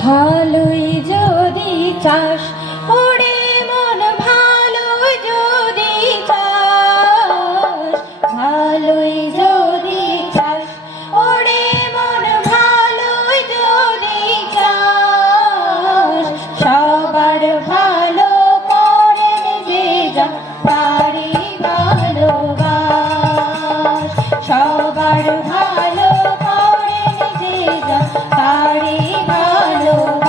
ভালোই যদি চাস ওরে মন ভালো যদি চাস, ভালোই যদি চাস ওরে মন ভালো যদি চাস, সবার ভালো করেন যে যা পারি ভালোবাস, সবার ভালো করেন যে যা পারি ভালোবাস।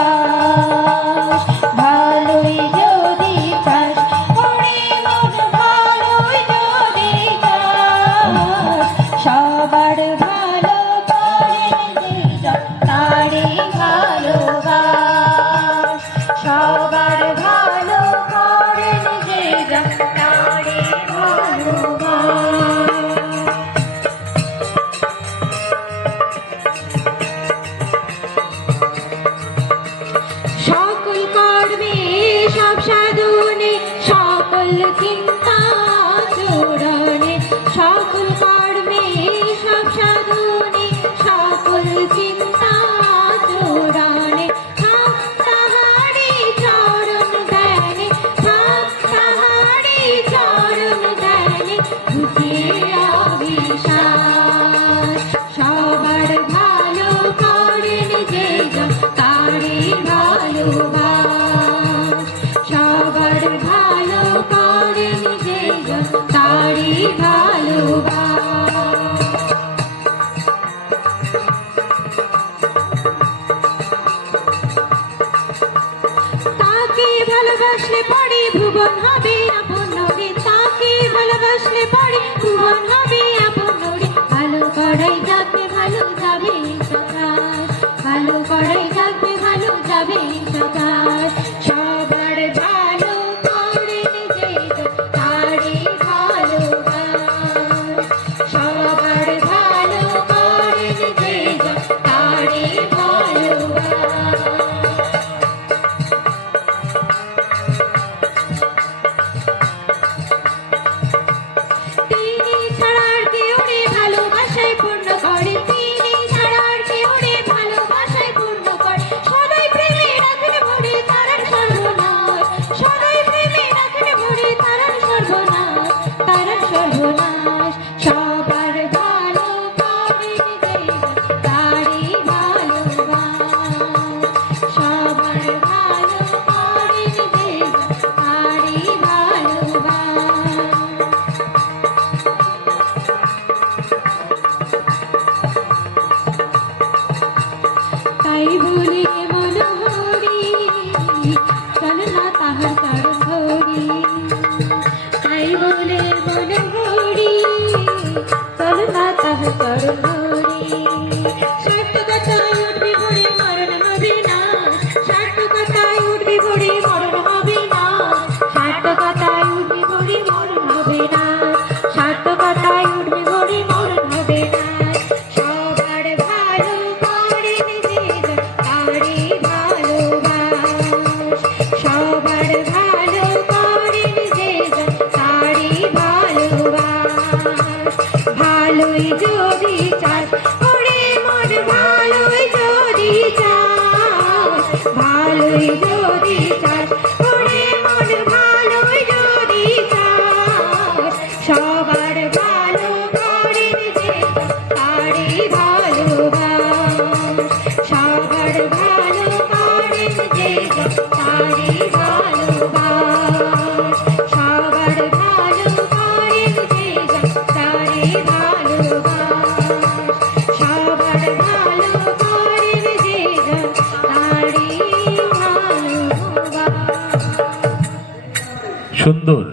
ভালোই যদি চাস ওরে মন ভালোই যদি চাস, সবার ভালো করেন যে যা তারি ভালোবাস, সবার ভালো করেন যে যা তারি ভালোবাস। সকল কর্মে সব সাধনে সকল চিন্তা চূড়নে, সকল কর্মে সব সাধনে সকল চিন্তা চূড়নে, থাক তাহারি চরণ ধ্যানে, থাক তাহারি চরণ ধ্যানে, বুঝিয়া বিশ্বাস, সবার ভালো করেন যে যা তারি ভালোবাস, সবার ভালো করেন যে যা তারি ভালোবাস। তাকে ভালোবাসলে পরে ভুবন হবে আপন রে, তাকে ভালোবাসলে পরে ভুবন হবে আপন রে, ভালো করাই যাবে ভালো যাবে সকাশ, ভালো করাই যাবে ভালো যাবে সকাশ, সবার ভালো করেন যে যা তারি ভালোবাস, সবার ভালো করেন যে যা তারি ভালোবাস। তিনি ছাড়া আর কেউ রে ভালোবাসায় পূর্ণ করে, তিনি ছাড়া আর কেউ রে ভালোবাসায় পূর্ণ করে, সদাই প্রেমে রাখেন ভরে তারার সর্বনাশ, সদাই প্রেমে রাখেন ভরে তারার সর্বনাশ, তারার সর্বনাশ, সবার ভালো করেন যে যা তারি ভালোবাস, সবার ভালো করেন যে যা তারি ভালোবাস। তাই বলি মন হরি চল না তাহার কারণ হরি, তাই বলে মন হরি চল না তাহার কারণ হরি, সার্থকতায় উঠবে ভরে মরণ হবে না, সার্থকতায় উঠবে ভরে মরণ হবে না, সার্থকতায় উঠবে ভরে মরণ হবে না, সার্থকতায় উঠবে ভরে মরণ হবে না, সবার ভালো করেন যে যা তারি ভালোবাস, সবার ভালো করেন যে যা তারি ভালোবাস। ভালোই যদি চাস ওরে মন ভালোই যদি চাস, ভালোই যদি চাস ওরে মন ভালোই যদি চাস, সবার ভালো করেন যে যা তারি ভালোবাস, সবার ভালো করেন যে যা তারি ভালোবাস, সবার ভালো করেন যে যা তারি ভালোবাস, সবার ভালো করেন যে যা তারি ভালোবাস। সুন্দর।